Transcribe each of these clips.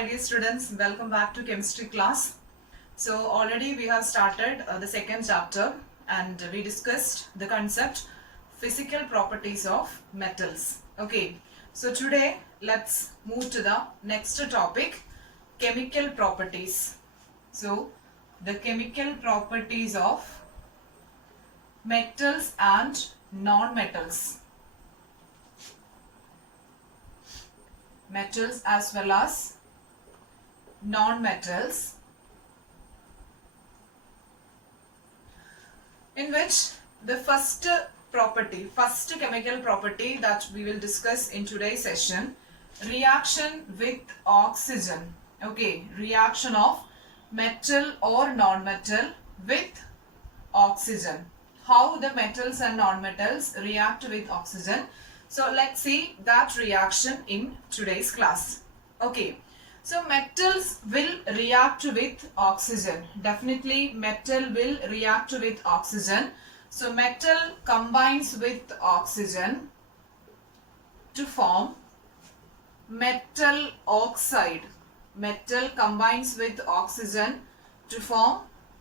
my dear students, welcome back to chemistry class. So already we have started the second chapter and we discussed the concept physical properties of metals. Okay, so today let's move to the next topic, chemical properties. So the chemical properties of metals and non-metals. Metals as well as non-metals, in which the first chemical property that we will discuss in today's session, reaction with oxygen. Okay, reaction of metal or non-metal with oxygen. How the metals and non-metals react with oxygen. So let's see that reaction in today's class. Okay, so metals will react with oxygen. Definitely metal will react with oxygen. So metal combines with oxygen to form metal oxide. Metal combines with oxygen to form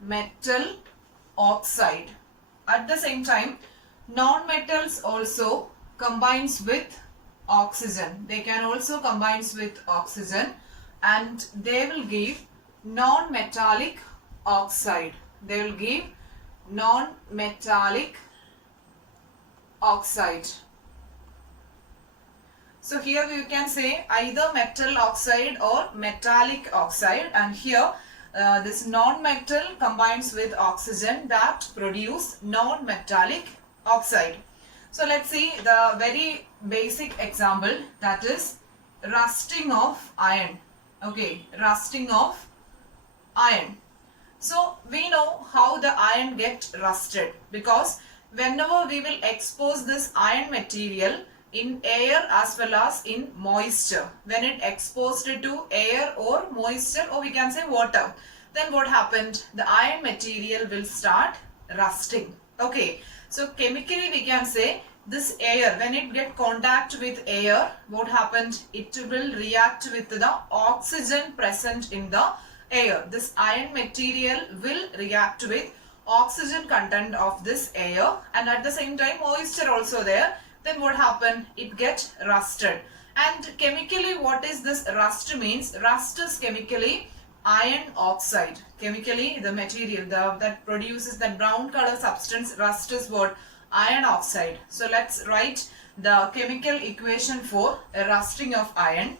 metal oxide. At the same time, non-metals also combines with oxygen. They can also combine with oxygen and they will give non-metallic oxide. They will give non-metallic oxide. So here we can say either metal oxide or metallic oxide, and here this non-metal combines with oxygen that produce non-metallic oxide. So let's see the very basic example, that is rusting of iron. Okay, rusting of iron. So we know how the iron gets rusted, because whenever we will expose this iron material in air as well as in moisture, when it exposed to air or moisture, or we can say water, then what happened? The iron material will start rusting. Okay, so chemically we can say this air, when it get contact with air, what happened? It will react with the oxygen present in the air. This iron material will react with oxygen content of this air, and at the same time moisture also there. Then what happened? It gets rusted. And chemically, what is this rust means? Rust is chemically iron oxide. Chemically, the material that produces that brown color substance, rust is what? Iron oxide. So let's write the chemical equation for a rusting of iron.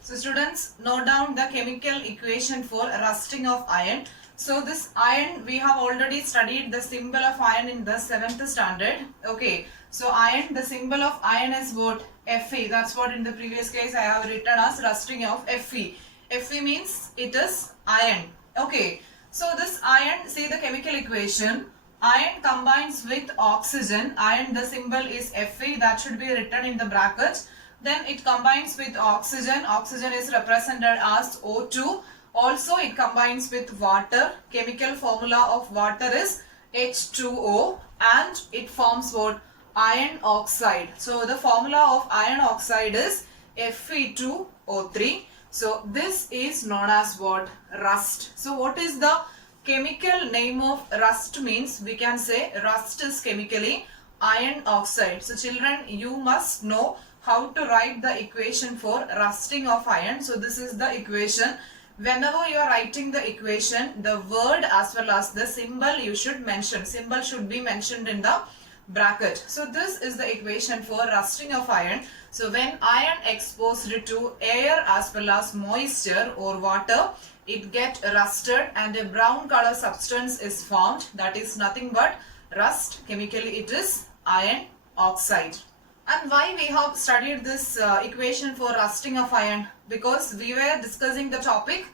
So students, note down the chemical equation for a rusting of iron. So this iron, we have already studied the symbol of iron in the 7th standard. Okay, so iron, the symbol of iron is what? Fe. That's what in the previous case I have written as rusting of Fe. Fe means it is iron. Okay, so this iron, see the chemical equation. Iron combines with oxygen. Iron, the symbol is Fe, that should be written in the bracket. Then it combines with oxygen. Oxygen is represented as O2. Also it combines with water. Chemical formula of water is H2O, and it forms what? Iron oxide. So the formula of iron oxide is Fe2O3. So this is known as what? Rust. So what is the chemical name of rust means? We can say rust is chemically iron oxide. So children, you must know how to write the equation for rusting of iron. So this is the equation. Whenever you are writing the equation, the word as well as the symbol you should mention. Symbol should be mentioned in the bracket. So this is the equation for rusting of iron. So when iron exposed to air as well as moisture or water, it get rusted and a brown color substance is formed. That is nothing but rust. Chemically it is iron oxide. And why we have studied this equation for rusting of iron? Because we were discussing the topic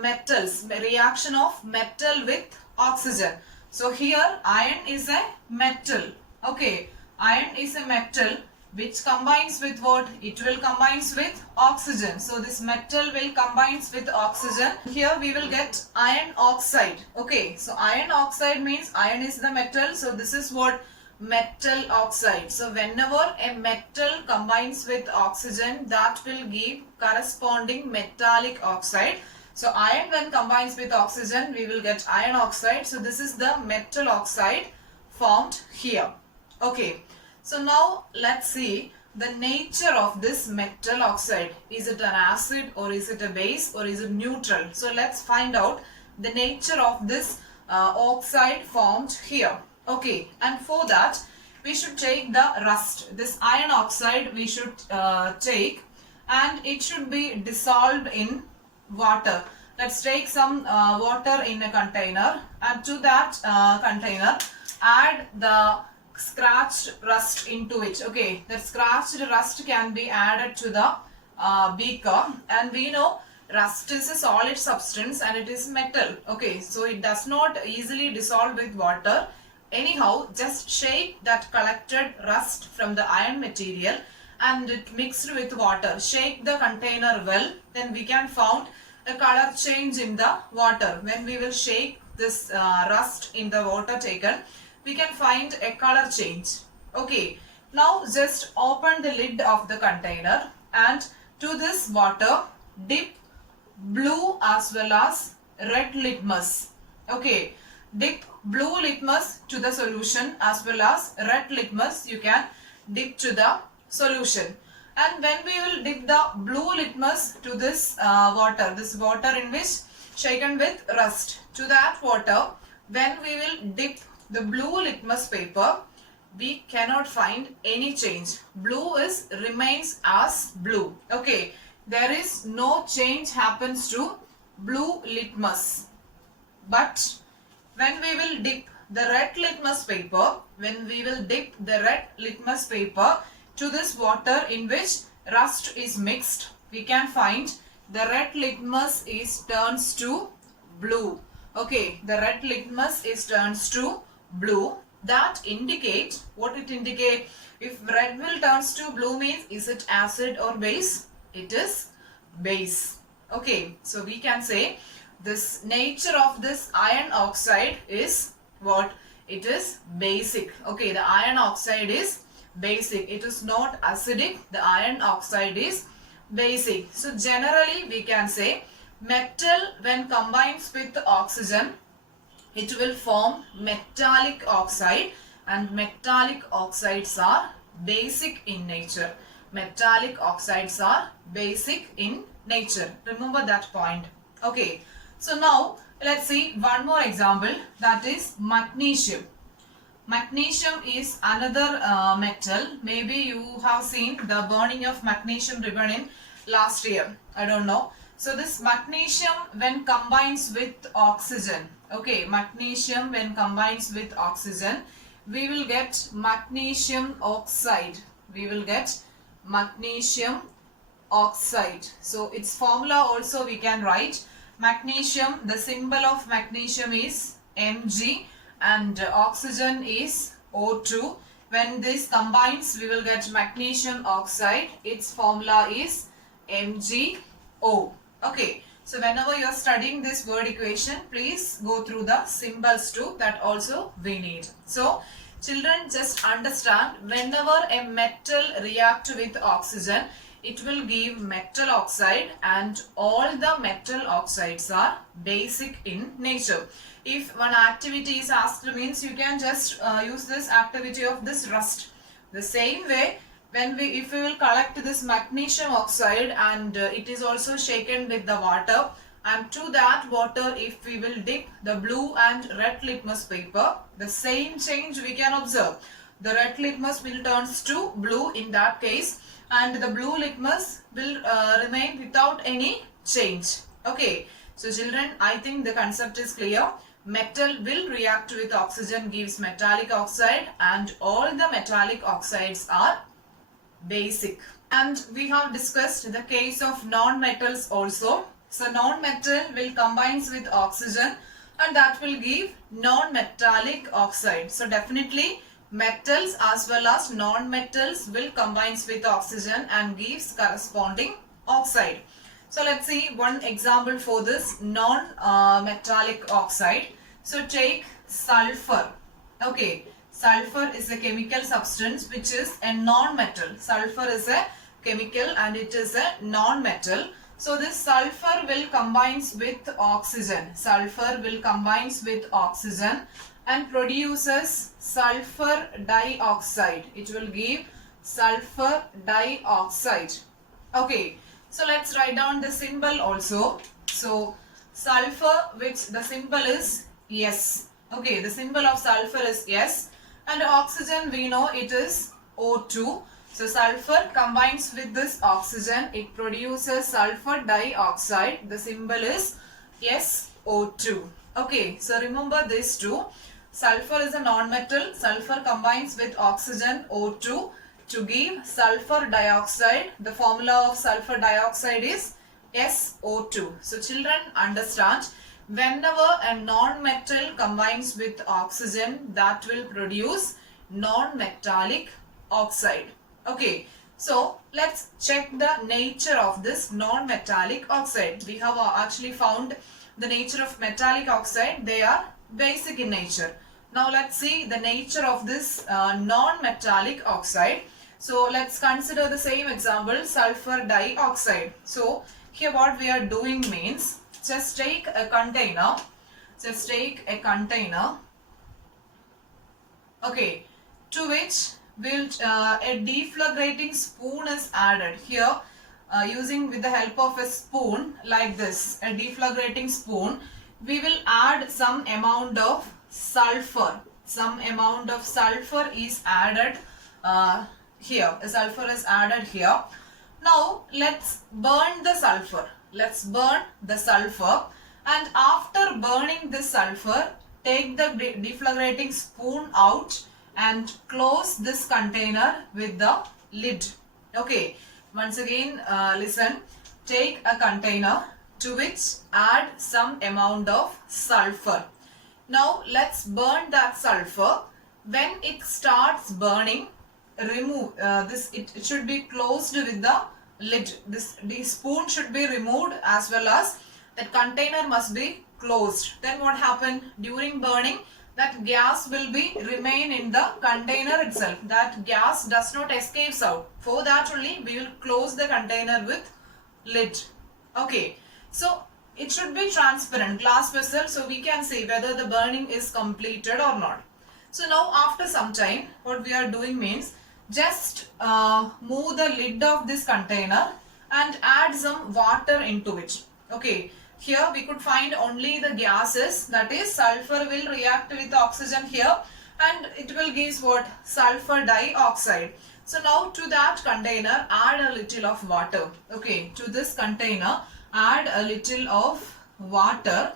metals, reaction of metal with oxygen. So here iron is a metal. Okay, iron is a metal which combines with what? It will combines with oxygen. So this metal will combines with oxygen. Here we will get iron oxide. Okay, so iron oxide means iron is the metal. So this is what? metal oxide. So whenever a metal combines with oxygen, that will give corresponding metallic oxide. So iron when combines with oxygen, we will get iron oxide. So this is the metal oxide formed here. Okay. So now let's see the nature of this metal oxide. Is it an acid or is it a base or is it neutral? So let's find out the nature of this oxide formed here. Okay, and for that we should take the rust. This iron oxide we should take, and it should be dissolved in water. Let's take some water in a container, and to that container add the scratched rust into it. Okay, that scratched rust can be added to the beaker, and we know rust is a solid substance and it is metal. Okay, so it does not easily dissolve with water. Anyhow, just shake that collected rust from the iron material and it mixed with water. Shake the container well, then we can find a color change in the water. When we will shake this rust in the water taken, we can find a color change. Okay, now just open the lid of the container, and to this water dip blue as well as red litmus. Okay, dip blue litmus to the solution as well as red litmus you can dip to the solution. And when we will dip the blue litmus to this water in which shaken with rust, to that water, when we will dip the blue litmus paper, we cannot find any change. Blue remains as blue. Okay, there is no change happens to blue litmus. But when we will dip the red litmus paper, to this water in which rust is mixed, we can find the red litmus turns to blue. Okay, the red litmus turns to blue. That indicate, what it indicate? If red will turns to blue means, is it acid or base? It is base. Okay, so we can say this nature of this iron oxide is what? It is basic. Okay, the iron oxide is basic. It is not acidic. The iron oxide is basic. So generally we can say metal when combines with oxygen, it will form metallic oxide, and metallic oxides are basic in nature. Metallic oxides are basic in nature. Remember that point. Okay, so now let's see one more example, that is magnesium. Magnesium is another metal. Maybe you have seen the burning of magnesium ribbon in last year. I don't know. So this magnesium when combines with oxygen, okay, magnesium when combines with oxygen, we will get magnesium oxide. We will get magnesium oxide. So its formula also we can write. Magnesium, the symbol of magnesium is Mg, and oxygen is O2. When this combines, we will get magnesium oxide. Its formula is MgO. Okay, so whenever you are studying this word equation, please go through the symbols too. That also we need. So children, just understand, whenever a metal reacts with oxygen, it will give metal oxide, and all the metal oxides are basic in nature. If one activity is asked means, you can just use this activity of this rust. The same way, if we will collect this magnesium oxide and it is also shaken with the water, and to that water if we will dip the blue and red litmus paper, the same change we can observe. The red litmus will turns to blue in that case, and the blue litmus will remain without any change. Okay, so children, I think the concept is clear. Metal will react with oxygen, gives metallic oxide, and all the metallic oxides are basic. And we have discussed the case of non-metals also. So non-metal will combines with oxygen, and that will give non-metallic oxide. So definitely metals as well as non-metals will combines with oxygen and gives corresponding oxide. So let's see one example for this non-metallic oxide. So take sulfur. Okay, sulfur is a chemical substance which is a non-metal. Sulfur is a chemical and it is a non-metal. So this sulfur will combines with oxygen. Sulfur will combines with oxygen and produces sulfur dioxide. It will give sulfur dioxide. Okay, so let's write down the symbol also. So sulfur, which the symbol is S. Okay, the symbol of sulfur is S, and oxygen we know it is O2. So sulfur combines with this oxygen, it produces sulfur dioxide. The symbol is SO2. Okay, so remember these two. Sulfur is a non-metal. Sulfur combines with oxygen O2 to give sulfur dioxide. The formula of sulfur dioxide is SO2. So children understand, whenever a non-metal combines with oxygen, that will produce non-metallic oxide. Okay, so let's check the nature of this non-metallic oxide. We have actually found the nature of metallic oxide. They are basic in nature. Now let's see the nature of this non-metallic oxide. So let's consider the same example, sulfur dioxide. So here what we are doing means, just take a container. Okay, to which a deflagrating spoon is added. Here using with the help of a spoon like this, a deflagrating spoon, we will add some amount of sulfur. Some amount of sulfur is added here. A sulfur is added here. Now let's burn the sulfur. Let's burn the sulfur, and after burning this sulfur, take the deflagrating spoon out and close this container with the lid. Okay, once again listen, take a container to which add some amount of sulfur. Now let's burn that sulfur. When it starts burning, remove this, it should be closed with the lid. The spoon should be removed, as well as that container must be closed. Then what happened during burning? That gas will be remain in the container itself. That gas does not escape out. For that only we will close the container with lid. Okay, so it should be transparent glass vessel, so we can see whether the burning is completed or not. So now after some time, what we are doing means, just move the lid of this container and add some water into it. Okay, here we could find only the gases, that is sulfur will react with oxygen here and it will give what? Sulfur dioxide. So now to that container add a little of water. Okay, to this container add a little of water.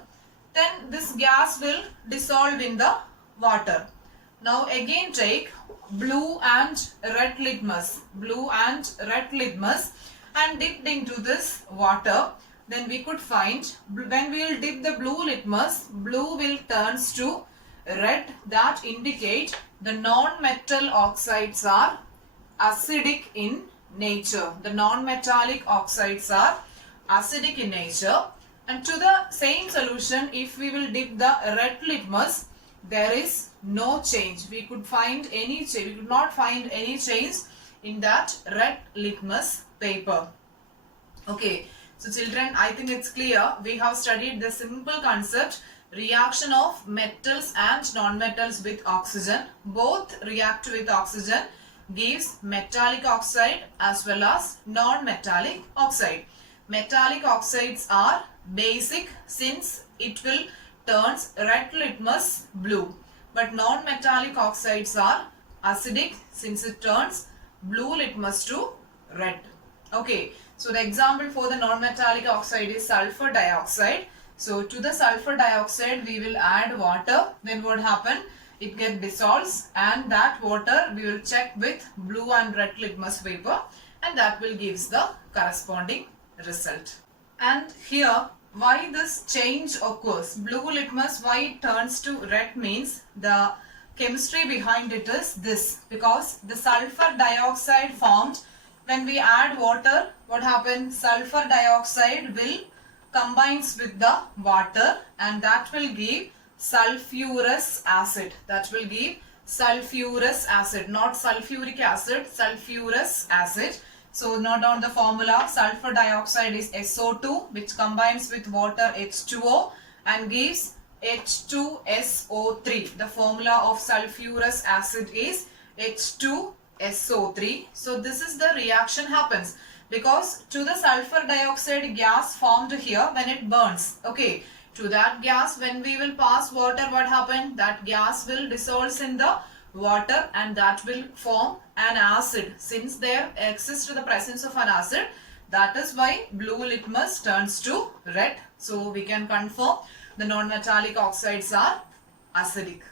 Then this gas will dissolve in the water. Now again take blue and red litmus. Blue and red litmus and dipped into this water. Then we could find, when we will dip the blue litmus, blue will turns to red. That indicate the non-metal oxides are acidic in nature. The non-metallic oxides are acidic in nature. And to the same solution, if we will dip the red litmus, there is no change. We could find any change. We could not find any change in that red litmus paper. Okay. So children, I think it's clear. We have studied the simple concept, reaction of metals and non-metals with oxygen. Both react with oxygen, gives metallic oxide as well as non-metallic oxide. Metallic oxides are basic since it will turns red litmus blue. But non-metallic oxides are acidic since it turns blue litmus to red. Okay. So the example for the non-metallic oxide is sulfur dioxide. So to the sulfur dioxide we will add water. Then what happen? It get dissolves, and that water we will check with blue and red litmus paper, and that will gives the corresponding result. And here why this change occurs? Blue litmus, why it turns to red means the chemistry behind it is this, because the sulfur dioxide formed when we add water. What happens? Sulfur dioxide will combines with the water and that will give sulfurous acid. That will give sulfurous acid, not sulfuric acid, sulfurous acid. So note down the formula. Sulfur dioxide is SO2, which combines with water H2O and gives H2SO3. The formula of sulfurous acid is H2SO3. So this is the reaction happens because to the sulfur dioxide gas formed here when it burns, okay, to that gas when we will pass water, what happened? That gas will dissolve in the water and that will form an acid. Since there exists the presence of an acid, that is why blue litmus turns to red. So we can confirm the non-metallic oxides are acidic.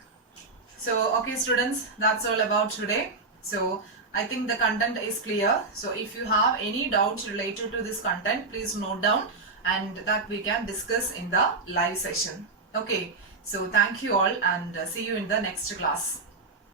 So okay students, that's all about today. So I think the content is clear. So if you have any doubts related to this content, please note down and that we can discuss in the live session. Okay, so thank you all and see you in the next class.